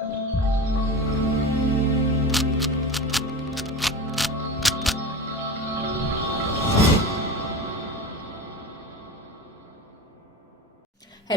Hello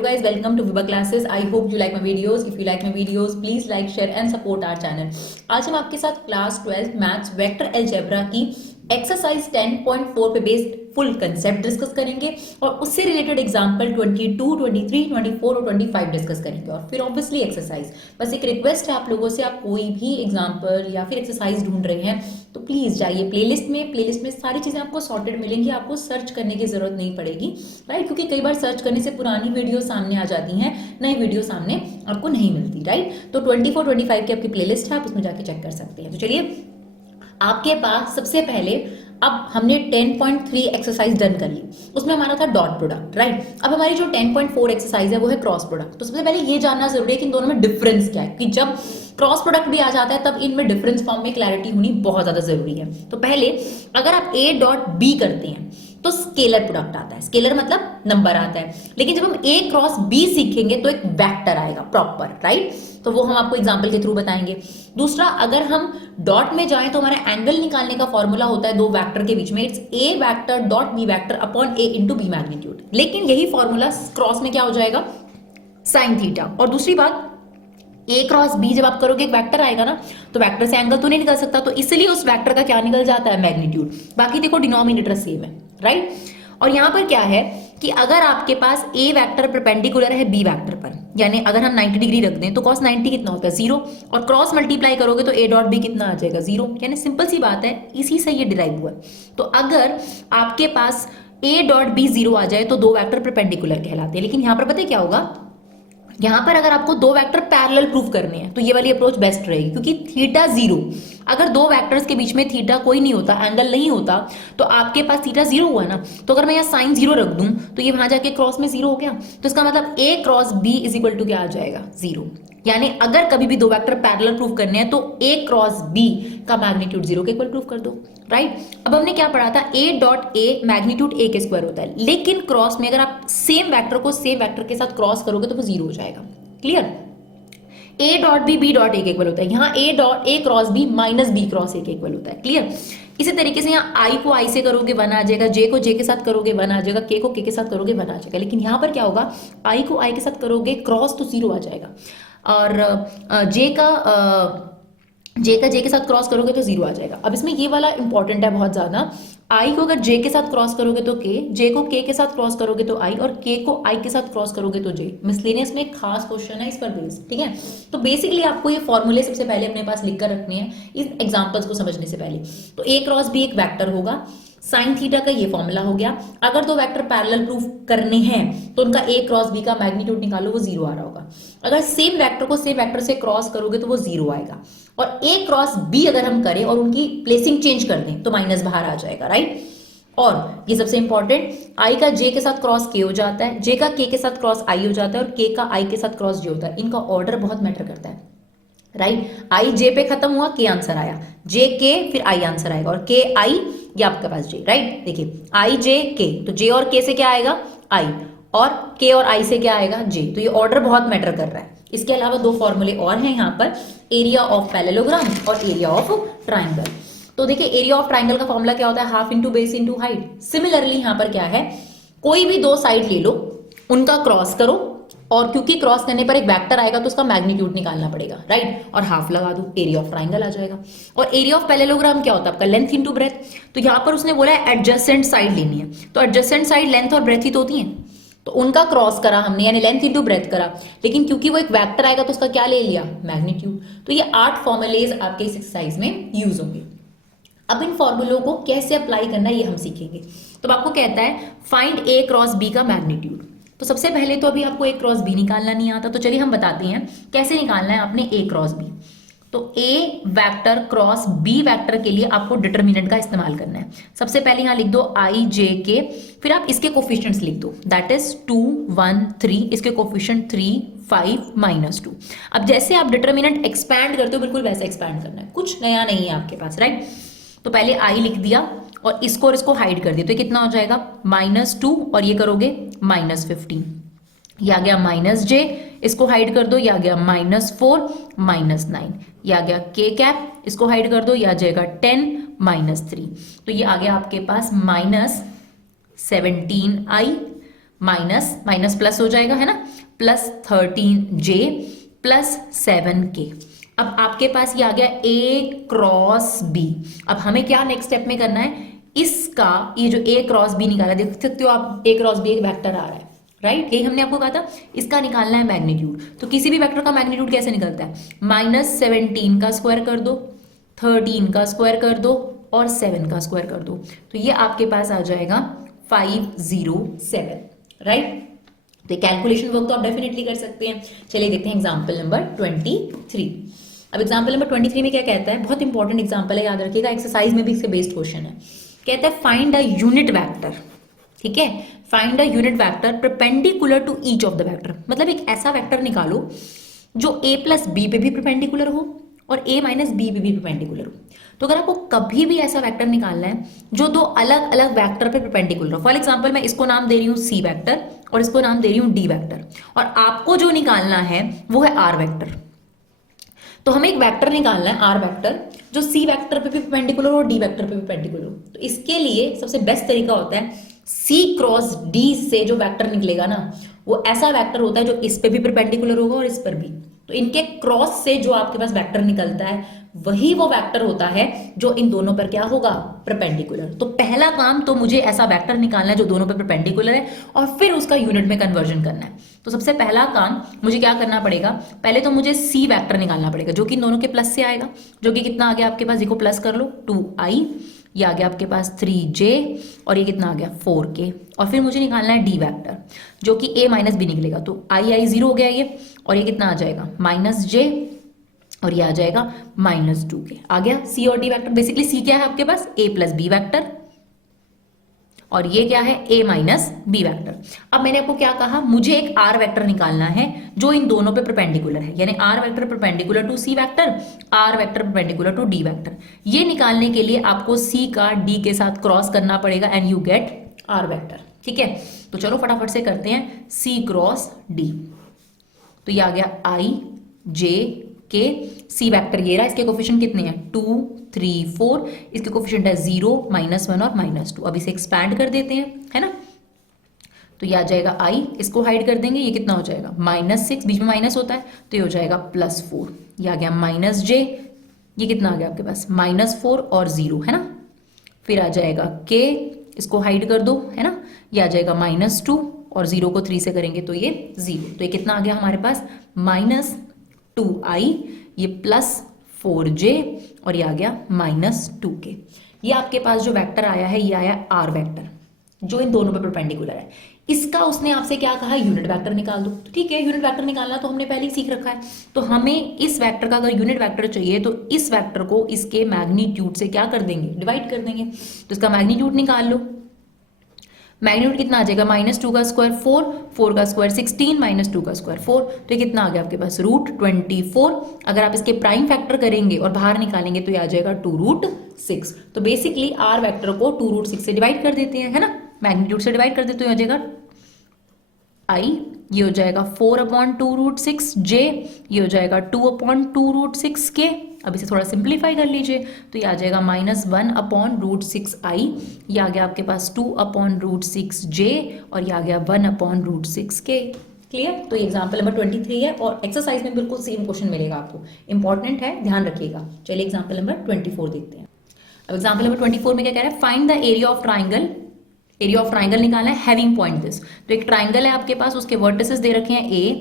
guys, welcome to Viva Classes. I hope you like my videos. If you like my videos, please like, share and support our channel. आज हम आपके साथ class 12 maths vector algebra की exercise 10.4 पे based full concept discuss करेंगे और उससे related example 22, 23, 24 और 25 डिस्कस करेंगे और फिर ऑब्वियसली एक्सरसाइज। बस एक रिक्वेस्ट है आप लोगों से, आप कोई भी एग्जांपल या फिर एक्सरसाइज ढूंढ रहे हैं तो प्लीज जाइए प्लेलिस्ट में सारी चीजें आपको सॉर्टेड मिलेंगी, आपको सर्च करने की जरूरत नहीं पड़ेगी, राइट? क्योंकि कई बार सर्च करने से पुरानी वीडियो सामने आ जाती हैं, नई वीडियो सामने आपको नहीं मिलती, राइट? तो 24, 25 की आपकी प्लेलिस्ट है, आप उसमें जाके चेक कर सकते हैं। तो चलिए, आपके पास सबसे पहले अब हमने 10.3 एक्सरसाइज डन कर ली, उसमें हमारा था डॉट प्रोडक्ट, राइट? अब हमारी जो 10.4 एक्सरसाइज है वो है क्रॉस प्रोडक्ट। तो सबसे पहले ये जानना जरूरी है कि इन दोनों में डिफरेंस क्या है, कि जब क्रॉस प्रोडक्ट भी आ जाता है तब इनमें डिफरेंस फॉर्म में क्लैरिटी होनी बहुत ज्यादा जरूरी है। तो पहले अगर आप ए डॉट बी करते हैं तो स्केलर प्रोडक्ट आता है, स्केलर मतलब नंबर आता है, लेकिन जब हम ए क्रॉस बी सीखेंगे तो एक वेक्टर आएगा प्रॉपर, राइट? तो वो हम आपको एग्जांपल के थ्रू बताएंगे। दूसरा, अगर हम डॉट में जाएं तो हमारा एंगल निकालने का फॉर्मूला होता है दो वेक्टर के बीच में, it's a vector dot B vector upon A into B magnitude. लेकिन यही फॉर्मूला क्रॉस में क्या हो जाएगा, साइन थीटा। और दूसरी बात, ए क्रॉस बी जब आप करोगे एक वेक्टर आएगा ना, तो वेक्टर से एंगल तो नहीं निकल सकता, तो इसलिए उस वेक्टर का क्या निकल जाता है, मैग्नीट्यूड। बाकी देखो डिनोमिनेटर सेम है, राइट? और यहां पर क्या है कि अगर आपके पास ए वेक्टर परपेंडिकुलर है बी वेक्टर पर, यानी अगर हम 90 डिग्री रख दें तो cos 90 कितना होता है, 0, और क्रॉस मल्टीप्लाई करोगे तो ए डॉट बी कितना आ जाएगा, 0। यानी सिंपल सी बात है, इसी से ये डिराइव हुआ है। तो अगर आपके पास ए डॉट बी 0 आ जाए तो दो वेक्टर परपेंडिकुलर कहलाते हैं। लेकिन यहां पर पता है क्या होगा, यहां पर अगर आपको दो वेक्टर पैरेलल प्रूफ करने हैं तो ये वाली अप्रोच बेस्ट रहेगी, क्योंकि थीटा 0, अगर दो वेक्टर्स के बीच में थीटा कोई नहीं होता, एंगल नहीं होता, तो आपके पास थीटा 0 हुआ ना, तो अगर मैं यहाँ साइन 0 रख दूं तो ये वहां जाके क्रॉस में 0 हो गया, तो इसका मतलब A cross B is equal to क्या आ जाएगा, 0। यानी अगर कभी भी दो वेक्टर पैरेलल प्रूफ करने हैं तो ए क्रॉस बी का मैग्नीट्यूड 0 के इक्वल प्रूफ कर दो, राइट? अब हमने क्या पढ़ा था, ए डॉट ए मैग्नीट्यूड ए के स्क्वायर होता है, लेकिन क्रॉस में अगर आप सेम वेक्टर को सेम वेक्टर के साथ क्रॉस करोगे तो वो 0 हो जाएगा। Clear? A dot B dot A के इक्वल होता है, यहाँ A dot A cross B minus B cross A के इक्वल होता है। क्लियर? इसी तरीके से यहाँ आई को आई से करोगे 1 आ जाएगा, जे को जे के साथ करोगे 1 आ जाएगा, के को के साथ करोगे 1 आ जाएगा। लेकिन यहाँ पर क्या होगा, आई को आई के साथ करोगे क्रॉस तो 0 आ जाएगा, और जे का जे के साथ क्रॉस करोगे तो 0 आ जाएगा। अब इसमें ये वाला इंपॉर्टेंट है बहुत ज्यादा, आई को अगर जे के साथ क्रॉस करोगे तो के, जे को के साथ क्रॉस करोगे तो आई, और के को आई के साथ क्रॉस करोगे तो जे। मिसलेनियस में एक खास क्वेश्चन है इस पर बेस्ड, ठीक है? तो बेसिकली आपको ये फॉर्मूले सबसे पहले अपने पास लिख कर रखने हैं इस एग्जांपल्स को समझने से पहले। तो ए क्रॉस बी एक वेक्टर होगा, साइन थीटा का ये फॉर्मूला हो गया। अगर दो वेक्टर पैरेलल प्रूफ करने हैं तो उनका ए क्रॉस बी का मैग्नीट्यूड निकालो, वो 0 आ रहा होगा। अगर सेम वेक्टर को सेम वेक्टर से क्रॉस करोगे तो वो 0 आएगा, और ए क्रॉस बी अगर हम करें और उनकी प्लेसिंग चेंज कर दें तो माइनस बाहर आ जाएगा, राइट? और ये सबसे इंपॉर्टेंट, आई का जे के साथ क्रॉस के हो जाता है, जे का के साथ क्रॉस आई हो जाता है, और के का आई के साथ क्रॉस जे होता है। इनका ऑर्डर बहुत मैटर करता है, राइट? आई जे पे खत्म हुआ, के आंसर आया, जे के फिर आई आंसर आएगा, और के आई ये आपके पास जे, राइट? देखिए आई जे के, तो जे और के से क्या आएगा, आई, और के और आई से क्या आएगा, जे। तो ये ऑर्डर बहुत मैटर कर रहा है। इसके अलावा दो फॉर्मूले और हैं यहाँ पर, एरिया ऑफ पैरेललोग्राम और एरिया ऑफ ट्राइंगल। तो देखिए एरिया ऑफ ट्राइंगल का फॉर्मूला क्या होता है, half into base into height. Similarly यहाँ पर क्या है, कोई भी दो साइड ले लो, उनका क्रॉस करो, और क्योंकि क्रॉस करने पर एक वेक्टर आएगा तो उसका मैग्नीट्यूड निकालना पड़ेगा, राइट? और हाफ लगा दो, एरिया ऑफ ट्राइंगल आ जाएगा। और एरिया ऑफ पैरेललोग्राम क्या होता है आपका, लेंथ इंटू ब्रेथ। तो यहाँ पर उसने बोला है एडजेसेंट साइड लेनी है, तो एडजेसेंट साइड लेंथ और ब्रेथ ही तो होती है, तो उनका क्रॉस करा हमने, यानी लेंथ इंटू ब्रेथ करा। लेकिन क्योंकि वो एक वेक्टर आएगा तो उसका क्या ले लिया, मैग्नीट्यूड। तो ये 8 फॉर्मूलेज आपके इस एक्सरसाइज में यूज होंगे। अब इन फॉर्मूलों को कैसे अप्लाई करना है ये हम सीखेंगे। तो आपको कहता है फाइंड ए क्रॉस बी का मैग्नीट्यूड। तो सबसे पहले तो अभी आपको ए क्रॉस बी निकालना नहीं आता, तो चलिए हम बताते हैं कैसे निकालना है आपने ए क्रॉस बी। तो ए वेक्टर क्रॉस बी वेक्टर के लिए आपको डिटर्मिनेंट का इस्तेमाल करना है। सबसे पहले यहां लिख दो आई जे के, फिर आप इसके कोफिशिएंट्स लिख दो, दैट इज 2 1 3, इसके कोफिशिएंट 3 5 -2। अब जैसे आप डिटर्मिनेंट एक्सपैंड करते हो बिल्कुल वैसे एक्सपैंड करना है, कुछ नया नहीं है आपके पास, राइट? तो पहले आई लिख दिया और इसको हाइड कर दिया, तो कितना हो जाएगा -2, और ये करोगे -15, ये आ गया माइनस जे, इसको हाइड कर दो, ये आ गया -4 -9, ये आ गया के कैप, इसको हाइड कर दो, ये आ जाएगा 10 -3। तो ये आ गया आपके पास -17i माइनस माइनस प्लस हो जाएगा, है ना, +13j +7k। अब आपके पास ये आ गया A क्रॉस B। अब हमें क्या नेक्स्ट स्टेप में करना है, इसका ये जो A क्रॉस B निकाला, देख सकते हो आप A क्रॉस B एक वेक्टर आ रहा है, राइट, यही हमने आपको कहा था, इसका निकालना है मैग्नीट्यूड। तो किसी भी वेक्टर का मैग्नीट्यूड कैसे निकलता है, -17 का स्क्वायर कर दो, 13 का स्क्वायर कर दो और 7 का स्क्वायर कर दो, तो ये आपके पास आ जाएगा 507, राइट। तो कैलकुलेशन वर्क तो आप डेफिनेटली कर सकते हैं। चलिए देखते हैं एग्जाम्पल नंबर 23। अब एग्जाम्पल नंबर 23 में क्या कहता है, बहुत इंपॉर्टेंट एग्जाम्पल है, याद रखिएगा, एक्सरसाइज में भी इससे बेस्ड क्वेश्चन है। कहता है फाइंड अ यूनिट वेक्टर, ठीक है, find a unit vector perpendicular to each of the vector. मतलब एक ऐसा वेक्टर निकालो जो a प्लस बी पे भी परपेंडिकुलर हो और a माइनस बी पे भी परपेंडिकुलर हो। तो अगर आपको कभी भी ऐसा वेक्टर निकालना है जो दो अलग अलग वेक्टर पे परपेंडिकुलर हो, फॉर एग्जांपल मैं इसको नाम दे रही हूँ c वेक्टर और इसको नाम दे रही हूँ d वेक्टर, और आपको जो निकालना है वो है r वेक्टर। तो हमें एक वेक्टर निकालना है r वेक्टर जो c वेक्टर पे भी परपेंडिकुलर हो और d वेक्टर पे भी परपेंडिकुलर हो। तो इसके लिए सबसे बेस्ट तरीका होता है c क्रॉस d से जो वेक्टर निकलेगा ना, वो ऐसा वेक्टर होता है जो इस पे भी परपेंडिकुलर होगा और इस पर भी। तो इनके क्रॉस से जो आपके पास वेक्टर निकलता है वही वो वेक्टर होता है जो इन दोनों पर क्या होगा, परपेंडिकुलर। तो पहला काम तो मुझे ऐसा वेक्टर निकालना है जो दोनों पर परपेंडिकुलर है और फिर उसका यूनिट में कन्वर्जन करना है। तो सबसे पहला काम मुझे क्या करना पड़ेगा, पहले तो मुझे सी वेक्टर निकालना पड़ेगा जो कि इन दोनों के प्लस से आएगा, जो कि कितना आ गया आपके पास, देखो प्लस कर लो 2i, ये आ गया आपके पास 3j और ये कितना आ गया 4k। और फिर मुझे निकालना है डी वेक्टर जो कि a माइनस बी निकलेगा, तो i 0 हो गया ये, और ये कितना आ जाएगा -j और ये आ जाएगा -2k। आ गया c और d वेक्टर। बेसिकली c क्या है आपके पास, a प्लस बी वेक्टर, और ये क्या है a माइनस बी वेक्टर। अब मैंने आपको क्या कहा, मुझे एक r वेक्टर निकालना है जो इन दोनों पे परपेंडिकुलर है, यानी r vector perpendicular to c vector, r vector perpendicular to d vector. ये निकालने के लिए आपको c का d के साथ क्रॉस करना पड़ेगा and you get r vector, ठीक है। तो चलो फटाफट से करते हैं c क्रॉस d। तो ये आ गया i j k, c vector ये रहा, इसके कोफिशिएंट कितने हैं 2 3 4, इसके कोफिशिएंट है 0 -1 और -2। अब इसे एक्सपैंड कर देते हैं, है ना। तो ये आ जाएगा i, इसको हाइड कर देंगे, ये कितना हो जाएगा -6, बीच में माइनस होता है तो ये हो जाएगा +4। ये आ गया -j, ये कितना आ गया आपके पास -4 और 0, है ना। फिर आ जाएगा k, इसको हाइड कर दो, है ना, ये आ जाएगा -2 और 0 को 3 से करेंगे तो ये 0। तो ये कितना आ गया हमारे पास -2i, ये +4j और ये आ गया -2k। ये आपके पास जो वेक्टर आया है ये आया r वेक्टर जो इन दोनों पे परपेंडिकुलर है। इसका उसने आपसे क्या कहा, यूनिट वेक्टर निकाल दो। तो ठीक है, यूनिट वेक्टर निकालना तो हमने पहले ही सीख रखा है। तो हमें इस वेक्टर का अगर यूनिट वेक्टर चाहिए तो इस वेक्टर को इसके मैग्नीट्यूड से क्या कर देंगे, डिवाइड कर देंगे। तो इसका मैग्नीट्यूड निकाल लो। मैग्नीट्यूड कितना आ जाएगा, -2 का स्क्वायर 4, 4 का स्क्वायर 16, -2 का स्क्वायर 4, तो ये कितना आ गया आपके पास √24। अगर आप इसके प्राइम फैक्टर करेंगे और बाहर निकालेंगे तो ये आ जाएगा 2√6। तो बेसिकली r वेक्टर को 2√6 से डिवाइड कर देते हैं, है ना, मैग्नीट्यूड से डिवाइड कर देते हो, आ जाएगा i, ये हो जाएगा 4/2√6, j ये हो जाएगा 2/2√6k। अब इसे थोड़ा सिंप्लीफाई कर लीजिए तो ये आ जाएगा -1/√6i, ये आ गया आपके पास 2/√6j और ये आ गया 1/√6k। क्लियर। तो ये एग्जाम्पल नंबर 23 है और एक्सरसाइज में बिल्कुल सेम क्वेश्चन मिलेगा आपको, इंपॉर्टेंट है, ध्यान रखिएगा। चलिए एग्जाम्पल नंबर 24 देखते हैं। अब एग्जाम्पल नंबर 24 में क्या कह रहा है, find the area of triangle. Area of triangle निकालना है हैविंग पॉइंट दिस। तो एक ट्राइंगल है आपके पास, उसके वर्टिसेस दे रखे हैं a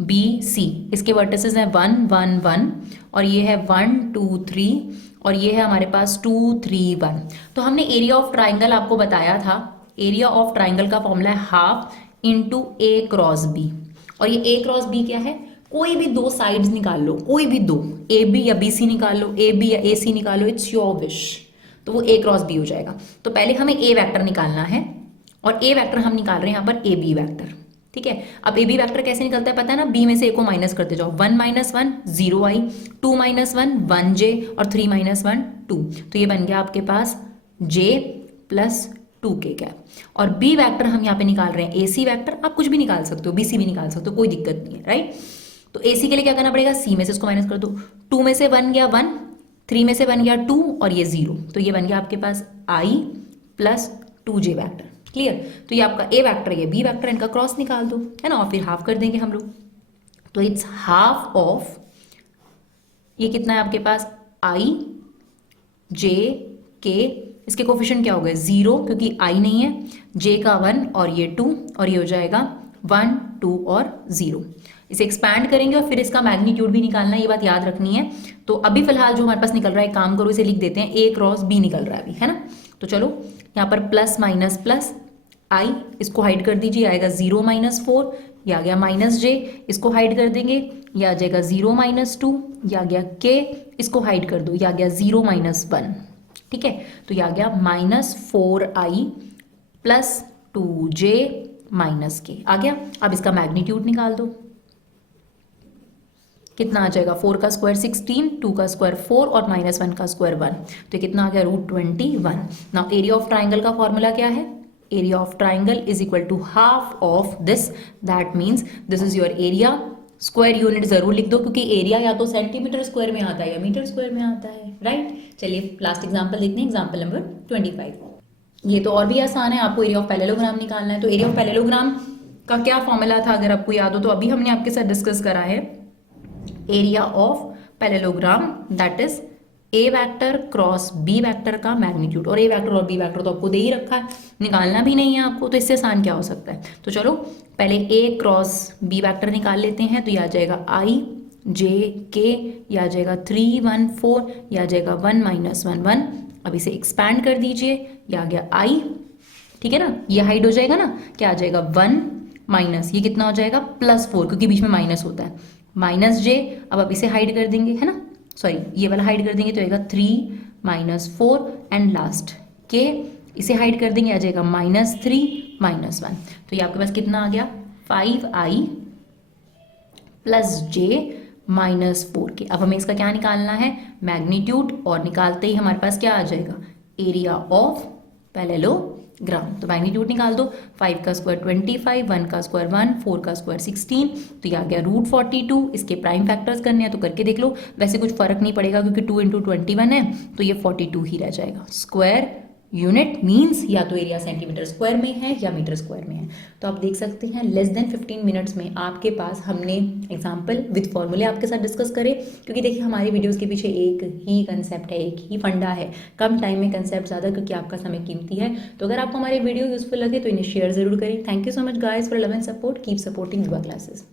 b c, इसके वर्टिसेस हैं 1 1 1 और ये है 1 2 3 और ये है हमारे पास 2 3 1। तो हमने एरिया ऑफ ट्राइंगल आपको बताया था, एरिया ऑफ ट्राइंगल का फॉर्मूला है half into a cross b। और ये a क्रॉस b क्या है, कोई भी दो साइड्स निकाल लो, कोई भी दो, ए बी या बी सी निकाल लो, ए बी या ए सी निकाल लो, इट्स योर विश। तो वो a क्रॉस b हो जाएगा। तो पहले हमें a वेक्टर निकालना है और a वेक्टर हम निकाल रहे हैं यहाँ पर ए बी वेक्टर, ठीक है। अब ए बी वेक्टर कैसे निकलता है पता है ना, b में से a को माइनस करते जाओ, 1 - 1 0i, 2 - 1 1j और 3 - 1 2। तो ये बन गया आपके पास j + 2k कैप। और बी वेक्टर हम यहाँ पे निकाल रहे हैं AC वेक्टर, आप कुछ भी निकाल सकते हो, BC भी निकाल सकते हो, कोई दिक्कत नहीं है, राइट। तो AC के लिए क्या करना पड़ेगा, C में से इसको माइनस कर दो, 2 में से 1 गया 1, 3 में से 1 गया 2 और ये 0, तो ये बन गया आपके पास I plus 2j vector. Clear. तो ये आपका A वैक्टर, ये B वैक्टर, इनका क्रॉस निकाल दो, है ना, और फिर हाफ कर देंगे हम लोग। तो इट्स हाफ ऑफ, ये कितना है आपके पास, I J K, इसके कोफिशिएंट क्या हो गए 0 क्योंकि I नहीं है, J का 1 और ये 2 और ये हो जाएगा 1 2 और 0। इसे एक्सपैंड करेंगे और फिर इसका मैग्नीट्यूड भी निकालना है, ये बात याद रखनी है। तो अभी फिलहाल जो हमारे पास निकल रहा है, काम करो इसे लिख देते हैं, A क्रॉस B निकल रहा है अभी, है ना। तो चलो यहाँ पर प्लस माइनस प्लस I, इसको हाइड कर दीजिए, आएगा 0 माइनस 4, ये आ गया माइनस J, इसको हाइड कर देंगे, ये आ जाएगा 0 माइनस 2, ये आ गया K, इसको हाइड कर दो, ये आ गया 0 माइनस 1, ठीक है। तो ये आ गया minus 4I plus 2J minus K आ गया। अब इसका मैग्नीट्यूड निकाल दो, कितना आ जाएगा, 4 का स्क्वायर 16, 2 का स्क्वायर 4 और माइनस 1 का स्क्वायर 1, तो कितना आ गया √21। नाउ एरिया ऑफ ट्राइंगल का फॉर्मूला क्या है, area of triangle is equal to half of this, that means this is your area. Square unit जरूर लिख दो क्योंकि एरिया या तो सेंटीमीटर स्क्वायर में आता है या मीटर स्क्वायर में आता है, राइट। चलिए लास्ट एग्जाम्पल देखते हैं, एग्जाम्पल नंबर 25। ये तो और भी आसान है, आपको एरिया ऑफ पैरेललोग्राम निकालना है। तो एरिया ऑफ पैरेललोग्राम का क्या फॉर्मूला था, अगर आपको याद हो तो अभी हमने आपके साथ डिस्कस करा है। Area of parallelogram that is A vector cross B vector का मैग्नीट्यूड, और A वैक्टर और B वैक्टर तो आपको दे ही रखा है, निकालना भी नहीं है आपको, तो इससे आसान क्या हो सकता है। तो चलो पहले A क्रॉस B वैक्टर निकाल लेते हैं। तो यह आ जाएगा I J K, यह आ जाएगा 3 1 4, यह आ जाएगा 1 माइनस 1 1। अब इसे एक्सपैंड कर दीजिए, यह आ गया I, ठीक है ना, ये हाइड हो जाएगा ना, क्या आ जाएगा 1 माइनस, ये कितना हो जाएगा +4 क्योंकि बीच में माइनस होता है, माइनस J। अब आप इसे हाइड कर देंगे, है ना, सॉरी ये वाला हाइड कर देंगे तो आएगा 3 माइनस 4 एंड लास्ट K, इसे हाइड कर देंगे, आ जाएगा -3 माइनस 1। तो ये आपके पास कितना आ गया 5I plus J minus 4K। अब हमें इसका क्या निकालना है, मैग्नीट्यूड, और निकालते ही हमारे पास क्या आ जाएगा, एरिया ऑफ पैरेललोग्राम। तो मैग्नीट्यूड निकाल दो, 5 का स्क्वायर 25, 1 का स्क्वायर 1, 4 का स्क्वायर 16, तो ये आ गया √42। इसके प्राइम फैक्टर्स करने हैं तो करके देख लो, वैसे कुछ फर्क नहीं पड़ेगा क्योंकि 2 × 21 है, तो ये 42 ही रह जाएगा। स्क्वायर यूनिट मीन्स या तो एरिया सेंटीमीटर स्क्वायर में है या मीटर स्क्वायर में है। तो आप देख सकते हैं लेस देन 15 मिनट्स में आपके पास हमने एग्जाम्पल विद फॉर्मूले आपके साथ डिस्कस करे, क्योंकि देखिए हमारी वीडियोस के पीछे एक ही कंसेप्ट है, एक ही फंडा है, कम टाइम में कंसेप्ट ज़्यादा, क्योंकि आपका समय कीमती है। तो अगर आपको हमारे वीडियो यूजफुल लगे तो इन्हें शेयर जरूर करें। Thank you so much guys for love and support, keep supporting युवा क्लासेस।